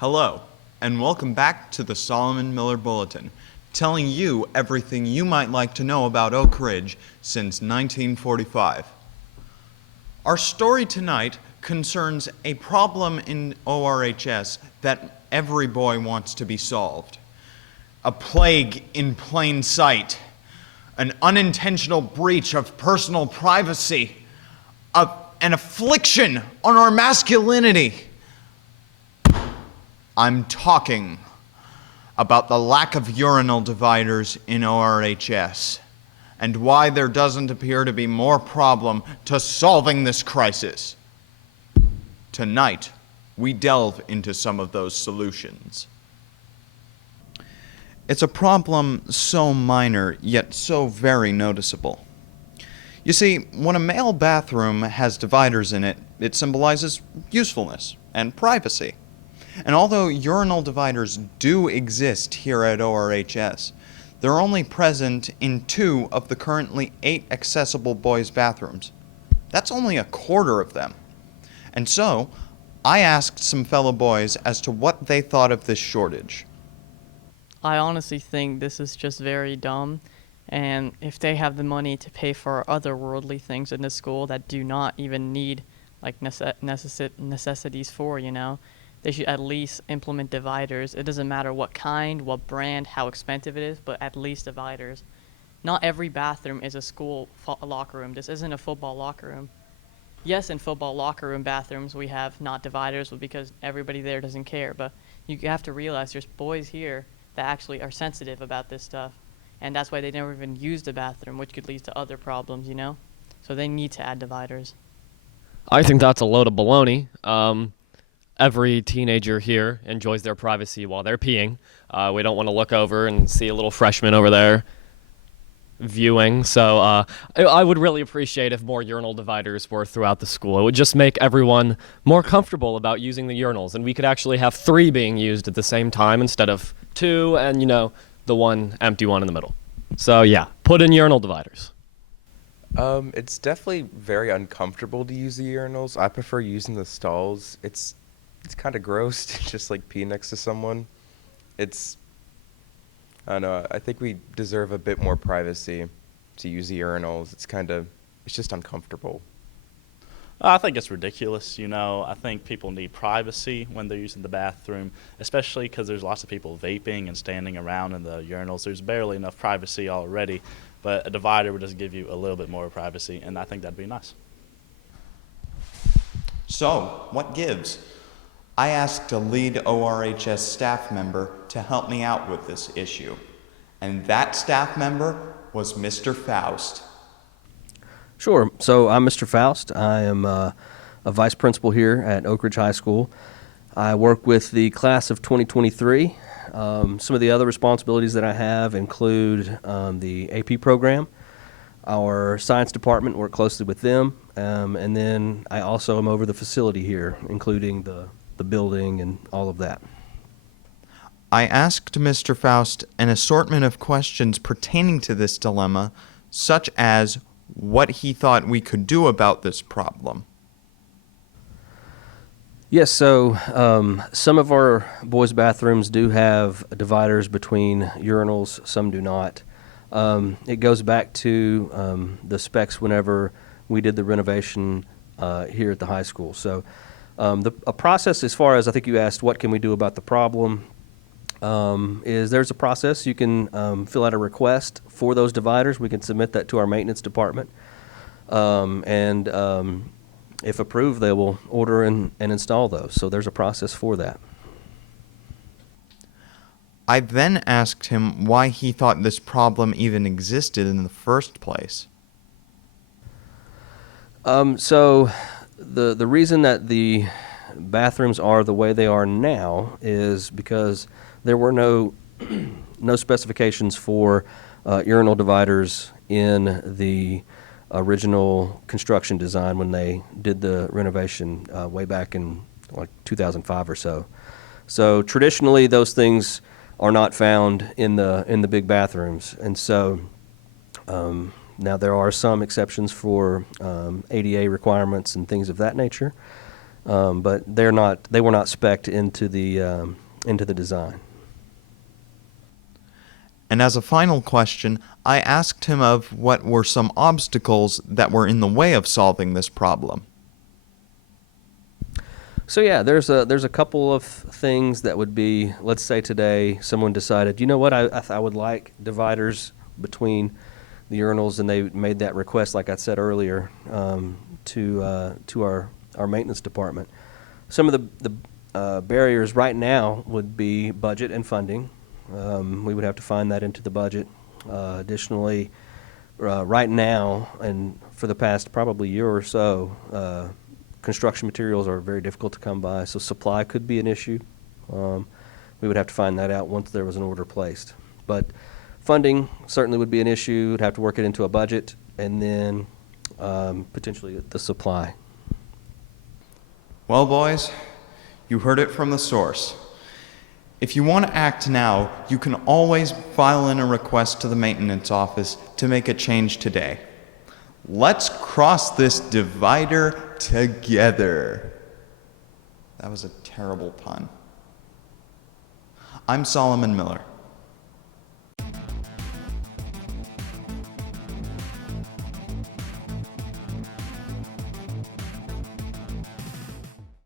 Hello, and welcome back to the Solomon Miller Bulletin, telling you everything you might like to know about Oak Ridge since 1945. Our story tonight concerns a problem in ORHS that every boy wants to be solved. A plague in plain sight, an unintentional breach of personal privacy, an affliction on our masculinity. I'm talking about the lack of urinal dividers in ORHS and why there doesn't appear to be more problem to solving this crisis. Tonight, we delve into some of those solutions. It's a problem so minor, yet so very noticeable. You see, when a male bathroom has dividers in it, it symbolizes usefulness and privacy. And although urinal dividers do exist here at ORHS, they're only present in 2 of the currently 8 accessible boys' bathrooms. That's only a quarter of them. And so, I asked some fellow boys as to what they thought of this shortage. I honestly think this is just very dumb, and if they have the money to pay for other worldly things in the school that do not even need like necessities for, they should at least implement dividers. It doesn't matter what kind, what brand, how expensive it is, but at least dividers. Not every bathroom is a school locker room. This isn't a football locker room. Yes, in football locker room bathrooms we have not dividers because everybody there doesn't care, but you have to realize there's boys here that actually are sensitive about this stuff, and that's why they never even use the bathroom, which could lead to other problems, So they need to add dividers. I think that's a load of baloney. Every teenager here enjoys their privacy while they're peeing. We don't want to look over and see a little freshman over there viewing. So I would really appreciate if more urinal dividers were throughout the school. It would just make everyone more comfortable about using the urinals, and we could actually have 3 being used at the same time instead of 2 and, the one empty one in the middle. So yeah, put in urinal dividers. It's definitely very uncomfortable to use the urinals. I prefer using the stalls. It's kind of gross to just like pee next to someone. I don't know, I think we deserve a bit more privacy to use the urinals. It's just uncomfortable. I think it's ridiculous, I think people need privacy when they're using the bathroom, especially because there's lots of people vaping and standing around in the urinals. There's barely enough privacy already, but a divider would just give you a little bit more privacy, and I think that'd be nice. So, what gives? I asked a lead ORHS staff member to help me out with this issue, and that staff member was Mr. Faust. Sure. So I'm Mr. Faust. I am a vice principal here at Oak Ridge High School. I work with the class of 2023. Some of the other responsibilities that I have include the AP program, our science department, work closely with them, and then I also am over the facility here, including the building and all of that. I asked Mr. Faust an assortment of questions pertaining to this dilemma, such as what he thought we could do about this problem. Yes, so some of our boys' bathrooms do have dividers between urinals, some do not. It goes back to the specs whenever we did the renovation here at the high school. So a process, as far as I think you asked, what can we do about the problem, is there's a process. You can fill out a request for those dividers. We can submit that to our maintenance department. If approved, they will order and install those. So there's a process for that. I then asked him why he thought this problem even existed in the first place. So the reason that the bathrooms are the way they are now is because there were no specifications for urinal dividers in the original construction design when they did the renovation way back in like 2005 or so. So traditionally those things are not found in the big bathrooms, and so now there are some exceptions for ADA requirements and things of that nature. but they were not spec'd into the design. And as a final question, I asked him of what were some obstacles that were in the way of solving this problem. So yeah, there's a couple of things that would be, let's say today someone decided, you know what, I would like dividers between the urinals, and they made that request, like I said earlier, to our maintenance department. Some of the barriers right now would be budget and funding. We would have to find that into the budget. Additionally, right now and for the past probably year or so, construction materials are very difficult to come by, so supply could be an issue. We would have to find that out once there was an order placed. But funding certainly would be an issue. We'd have to work it into a budget, and then potentially the supply. Well, boys, you heard it from the source. If you want to act now, you can always file in a request to the maintenance office to make a change today. Let's cross this divider together. That was a terrible pun. I'm Solomon Miller.